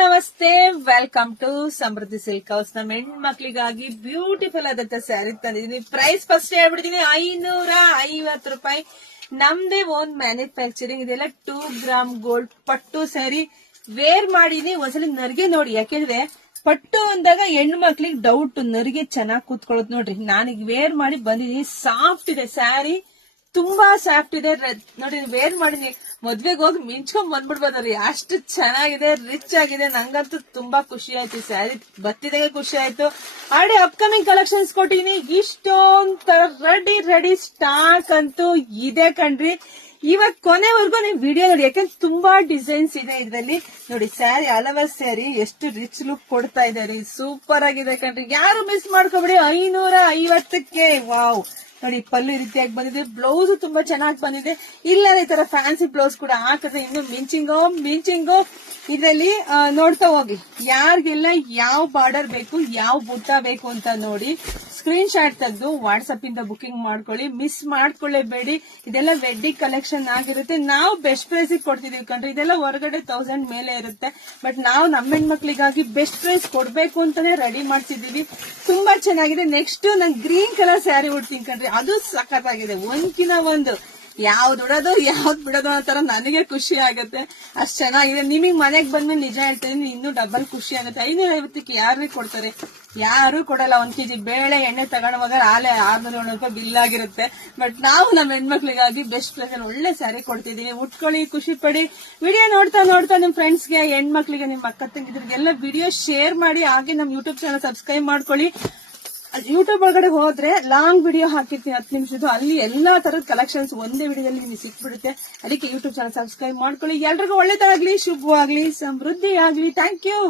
ನಮಸ್ತೆ, welcome to Samruddhi silk house. ನಮ್ಮ ಹೆಣ್ಮಕ್ಳಿಗಾಗಿ ಬ್ಯೂಟಿಫುಲ್ ಆದಂತ ಸ್ಯಾರಿ ತಂದಿದ್ದೀನಿ. ಪ್ರೈಸ್ ಫಸ್ಟ್ ಹೇಳ್ಬಿಡ್ತೀನಿ, 550 ರೂಪಾಯಿ. ನಮ್ದೇ ಓನ್ ಮ್ಯಾನುಫ್ಯಾಕ್ಚರಿಂಗ್. ಇದೆಲ್ಲ 2 ಗ್ರಾಮ್ ಗೋಲ್ಡ್ ಪಟ್ಟು ಸ್ಯಾರಿ. ವೇರ್ ಮಾಡಿದೀನಿ, ಒಂದ್ಸಲಿ ನರ್ಗೆ ನೋಡಿ. ಯಾಕೆಂದ್ರೆ ಪಟ್ಟು ಅಂದಾಗ ಹೆಣ್ಣು ಮಕ್ಳಿಗೆ ಡೌಟ್, ನರಿಗೆ ಚೆನ್ನಾಗಿ ಕೂತ್ಕೊಳ್ಳೋದು. ನೋಡ್ರಿ, ನಾನೀಗ ವೇರ್ ಮಾಡಿ ಬಂದಿದ್ದೀನಿ. ಸಾಫ್ಟ್ ಇದೆ ಸ್ಯಾರಿ, ತುಂಬಾ ಸಾಫ್ಟ್ ಇದೆ. ನೋಡಿ, ವೇರ್ ಮಾಡಿದೀನಿ, ಮದ್ವೆಗೆ ಹೋಗಿ ಮಿಂಚ್ಕೊಂಡ್ ಬಂದ್ಬಿಡ್ಬೋದ್ರಿ, ಅಷ್ಟು ಚೆನ್ನಾಗಿದೆ, ರಿಚ್ ಆಗಿದೆ. ನಂಗಂತೂ ತುಂಬಾ ಖುಷಿ ಆಯ್ತು. ಸ್ಯಾರಿ ಬತ್ತಿದಾಗ ಖುಷಿ ಆಯ್ತು. ಆಲ್ರೆಡಿ ಅಪ್ಕಮಿಂಗ್ ಕಲೆಕ್ಷನ್ಸ್ ಕೊಟ್ಟಿನಿ. ಇಷ್ಟೊಂದು ರೆಡಿ ಸ್ಟಾಕ್ ಅಂತೂ ಇದೆ ಕಣ್ರಿ. ಇವಾಗ ಕೊನೆವರೆಗೂ ನೀವು ವಿಡಿಯೋ ನೋಡಿ, ಯಾಕಂದ್ರೆ ತುಂಬಾ ಡಿಸೈನ್ಸ್ ಇದೆ ಇದರಲ್ಲಿ. ನೋಡಿ, ಸ್ಯಾರಿ ಅಲವರ್ ಸ್ಯಾರಿ ಎಷ್ಟು ರಿಚ್ ಲುಕ್ ಕೊಡ್ತಾ ಇದೆ. ಸೂಪರ್ ಆಗಿದೆ ಕಣ್ರಿ, ಯಾರು ಮಿಸ್ ಮಾಡ್ಕೊಬೇಡಿ. 550ಕ್ಕೆ ವಾವ್. ನೋಡಿ, ಪಲ್ಲು ಈ ರೀತಿಯಾಗಿ ಬಂದಿದೆ. ಬ್ಲೌಸ್ ತುಂಬಾ ಚೆನ್ನಾಗಿ ಬಂದಿದೆ. ಇಲ್ಲ ಈ ತರ ಫ್ಯಾನ್ಸಿ ಬ್ಲೌಸ್ ಕೂಡ ಹಾಕಿದ್ರೆ ಇನ್ನು ಮಿಂಚಿಂಗೋ. ಇದರಲ್ಲಿ ನೋಡ್ತಾ ಹೋಗಿ, ಯಾರಿಗೆಲ್ಲ ಯಾವ ಬಾರ್ಡರ್ ಬೇಕು, ಯಾವ ಬುಟ್ಟ ಬೇಕು ಅಂತ ನೋಡಿ ಸ್ಕ್ರೀನ್ ಶಾಟ್ ತೆಗೆದು ವಾಟ್ಸ್ಆಪ್ ಇಂದ ಬುಕಿಂಗ್ ಮಾಡ್ಕೊಳ್ಳಿ. ಮಿಸ್ ಮಾಡ್ಕೊಳ್ಳೇಬೇಡಿ. ಇದೆಲ್ಲ ವೆಡ್ಡಿಂಗ್ ಕಲೆಕ್ಷನ್ ಆಗಿರುತ್ತೆ. ನಾವು ಬೆಸ್ಟ್ ಪ್ರೈಸ್ ಕೊಡ್ತಿದೀವಿ ಕಣ್ರಿ. ಇದೆಲ್ಲ ಹೊರಗಡೆ 1000 ಮೇಲೆ ಇರುತ್ತೆ. ಬಟ್ ನಾವು ನಮ್ಮ ಹೆಣ್ಮಕ್ಳಿಗಾಗಿ ಬೆಸ್ಟ್ ಪ್ರೈಸ್ ಕೊಡ್ಬೇಕು ಅಂತಾನೆ ರೆಡಿ ಮಾಡ್ತಿದೀವಿ. ತುಂಬಾ ಚೆನ್ನಾಗಿದೆ. ನೆಕ್ಸ್ಟ್ ನಾನು ಗ್ರೀನ್ ಕಲರ್ ಸ್ಯಾರಿ ಉಡ್ತೀನಿ ಕಣ್ರಿ, ಅದು ಸಖತ್ತಾಗಿದೆ. ಒಂದ್ಕಿನ ಒಂದು ಯಾವ್ದು ಉಡೋದು ಯಾವ್ದು ಬಿಡೋದು ಅಂತಾರ ನನಗೆ ಖುಷಿ ಆಗುತ್ತೆ. ಅಷ್ಟ್ ಚೆನ್ನಾಗಿದೆ. ನಿಮಗ್ ಮನೆಗ್ ಬಂದ್ಮೇಲೆ ನಿಜ ಹೇಳ್ತೀನಿ, ಇನ್ನೂ ಡಬಲ್ ಖುಷಿ ಆಗುತ್ತೆ. 550ಕ್ಕೆ ಯಾರು ಕೊಡ್ತಾರೆ? ಯಾರು ಕೊಡಲ್ಲ. 1 kg ಬೇಳೆ ಎಣ್ಣೆ ತಗೊಂಡವಾಗ ಆಲೆ 600 ರೂಪಾಯಿ ಬಿಲ್ ಆಗಿರುತ್ತೆ. ಬಟ್ ನಾವು ನಮ್ಮ ಹೆಣ್ಮಕ್ಳಿಗಾಗಿ ಬೆಸ್ಟ್ ಪ್ರೈಸ್ ಒಳ್ಳೆ ಸ್ಯಾರಿ ಕೊಡ್ತಿದೀವಿ. ಉಟ್ಕೊಳ್ಳಿ, ಖುಷಿ ಪಡಿ. ವಿಡಿಯೋ ನೋಡ್ತಾ ನಿಮ್ ಫ್ರೆಂಡ್ಸ್ಗೆ, ಹೆಣ್ಮಕ್ಳಿಗೆ, ನಿಮ್ ಅಕ್ಕ ತಂಗಿದ್ರಿಗೆಲ್ಲ ವಿಡಿಯೋ ಶೇರ್ ಮಾಡಿ. ಹಾಗೆ ನಮ್ ಯೂಟ್ಯೂಬ್ ಚಾನಲ್ ಸಬ್ಸ್ಕ್ರೈಬ್ ಮಾಡ್ಕೊಳ್ಳಿ. ಯೂಟ್ಯೂಬ್ ಒಳಗಡೆ ಹೋದ್ರೆ ಲಾಂಗ್ ವಿಡಿಯೋ ಹಾಕಿರ್ತೀನಿ 10 ನಿಮಿಷದ್ದು. ಅಲ್ಲಿ ಎಲ್ಲಾ ತರದ ಕಲೆಕ್ಷನ್ಸ್ ಒಂದೇ ವಿಡಿಯೋದಲ್ಲಿ ನಿಮಗೆ ಸಿಕ್ಬಿಡುತ್ತೆ. ಅದಕ್ಕೆ ಯೂಟ್ಯೂಬ್ ಚಾನಲ್ ಸಬ್ಸ್ಕ್ರೈಬ್ ಮಾಡ್ಕೊಳ್ಳಿ. ಎಲ್ರಿಗೂ ಒಳ್ಳೇದಾಗ್ಲಿ, ಶುಭವಾಗ್ಲಿ, ಸಮೃದ್ಧಿ ಆಗ್ಲಿ. Thank you.